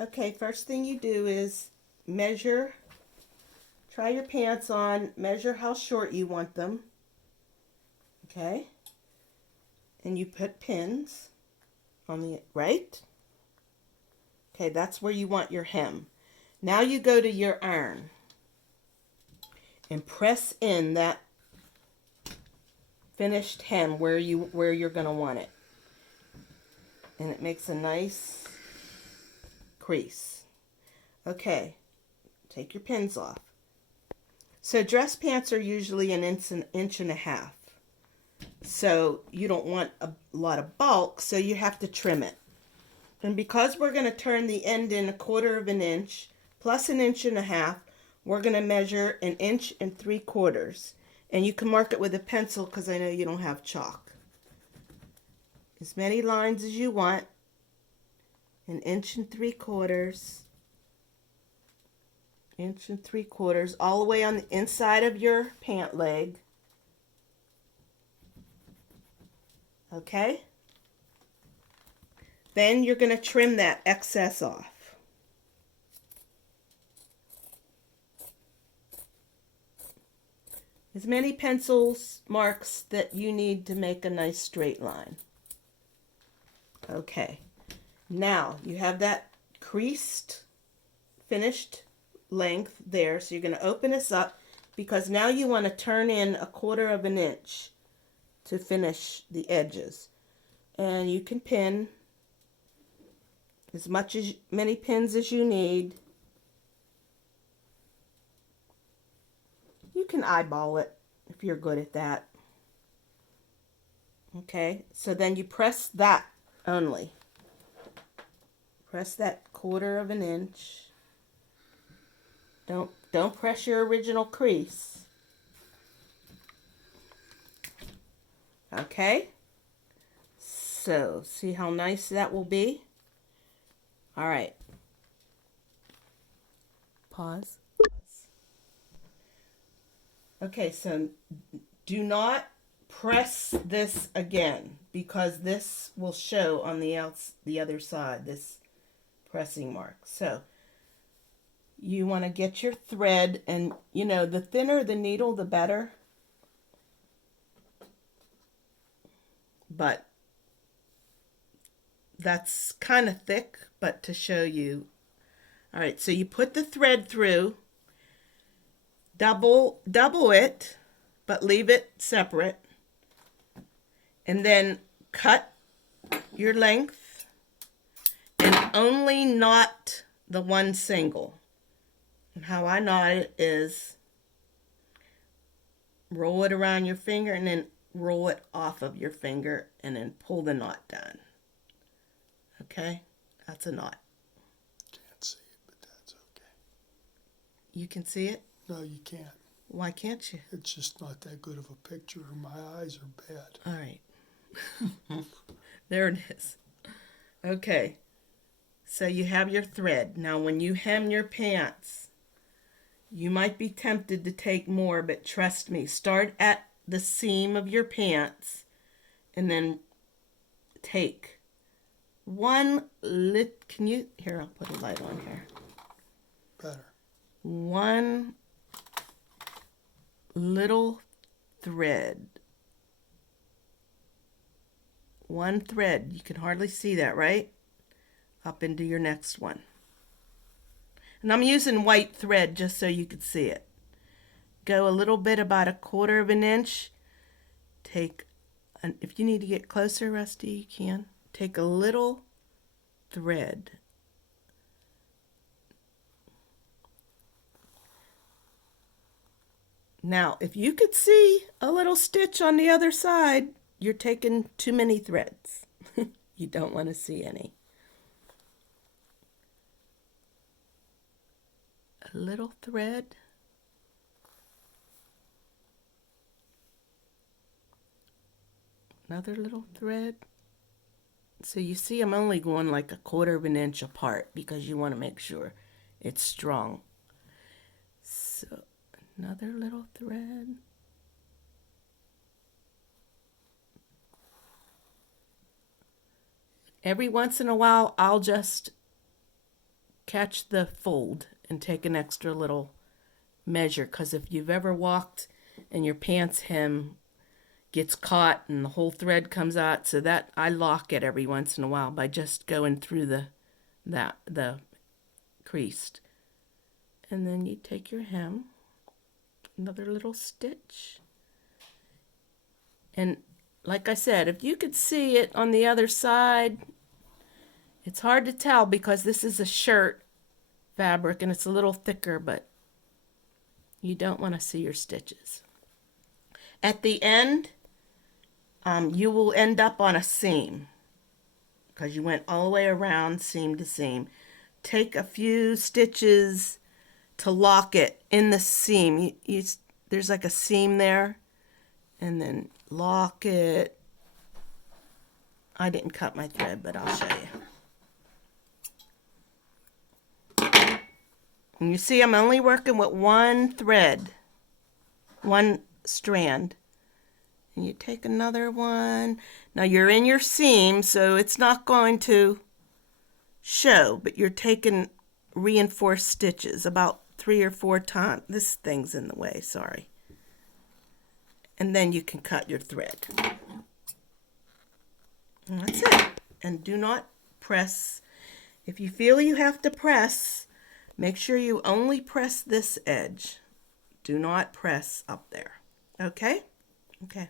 Okay, first thing you do is measure, try your pants on, measure how short you want them. Okay? And you put pins on the right. Okay, that's where you want your hem. Now you go to your iron and press in that finished hem where you're going to want it. And it makes a nice crease. Okay, take your pins off. So dress pants are usually an inch and a half. So you don't want a lot of bulk, so you have to trim it. And because we're going to turn the end in 1/4 of an inch plus an inch and a half, we're going to measure 1 3/4 inches. And you can mark it with a pencil because I know you don't have chalk. As many lines as you want. 1 3/4 inches. 1 3/4 inches all the way on the inside of your pant leg. Okay? Then you're going to trim that excess off. As many pencils marks that you need to make a nice straight line. Okay. Now you have that creased, finished length there. So you're going to open this up because now you want to turn in 1/4 of an inch to finish the edges. And you can pin many pins as you need. You can eyeball it if you're good at that. Okay, so then you press that only. Press that 1/4 of an inch. Don't press your original crease. Okay? So, see how nice that will be? All right. Pause. Okay, so do not press this again because this will show on the other side, this pressing mark. So you want to get your thread, and you know, the thinner the needle, the better. But that's kind of thick, but to show you. All right, so you put the thread through, double it, but leave it separate. And then cut your length and only knot the one single. And how I knot it is roll it around your finger and then roll it off of your finger and then pull the knot down. Okay? That's a knot. Can't see it, but that's okay. You can see it? No, you can't. Why can't you? It's just not that good of a picture. My eyes are bad. All right. There it is. Okay. So you have your thread. Now when you hem your pants, you might be tempted to take more, but trust me, start at the seam of your pants and then take can you, here, I'll put a light on here. Better. One little thread. One thread. You can hardly see that, right? Up into your next one. And I'm using white thread just so you can see it. Go a little bit, about 1/4 of an inch. If you need to get closer, Rusty, you can. Take a little thread. Now, if you could see a little stitch on the other side, you're taking too many threads. You don't want to see any. A little thread. Another little thread. So you see I'm only going like 1/4 of an inch apart because you want to make sure it's strong. So another little thread. Every once in a while I'll just catch the fold and take an extra little measure, because if you've ever walked and your pants hem gets caught and the whole thread comes out, so that I lock it every once in a while by just going through the creased. And then you take your hem, another little stitch. And like I said, if you could see it on the other side, it's hard to tell because this is a shirt fabric and it's a little thicker, but you don't want to see your stitches. At the end, you will end up on a seam because you went all the way around seam to seam. Take a few stitches to lock it in the seam. There's like a seam there, and then lock it. I didn't cut my thread, but I'll show you. And you see I'm only working with one thread, one strand. And you take another one. Now you're in your seam, so it's not going to show, but you're taking reinforced stitches about 3 or 4 times. This thing's in the way, sorry. And then you can cut your thread. And that's it. And do not press. If you feel you have to press, make sure you only press this edge. Do not press up there. Okay? Okay.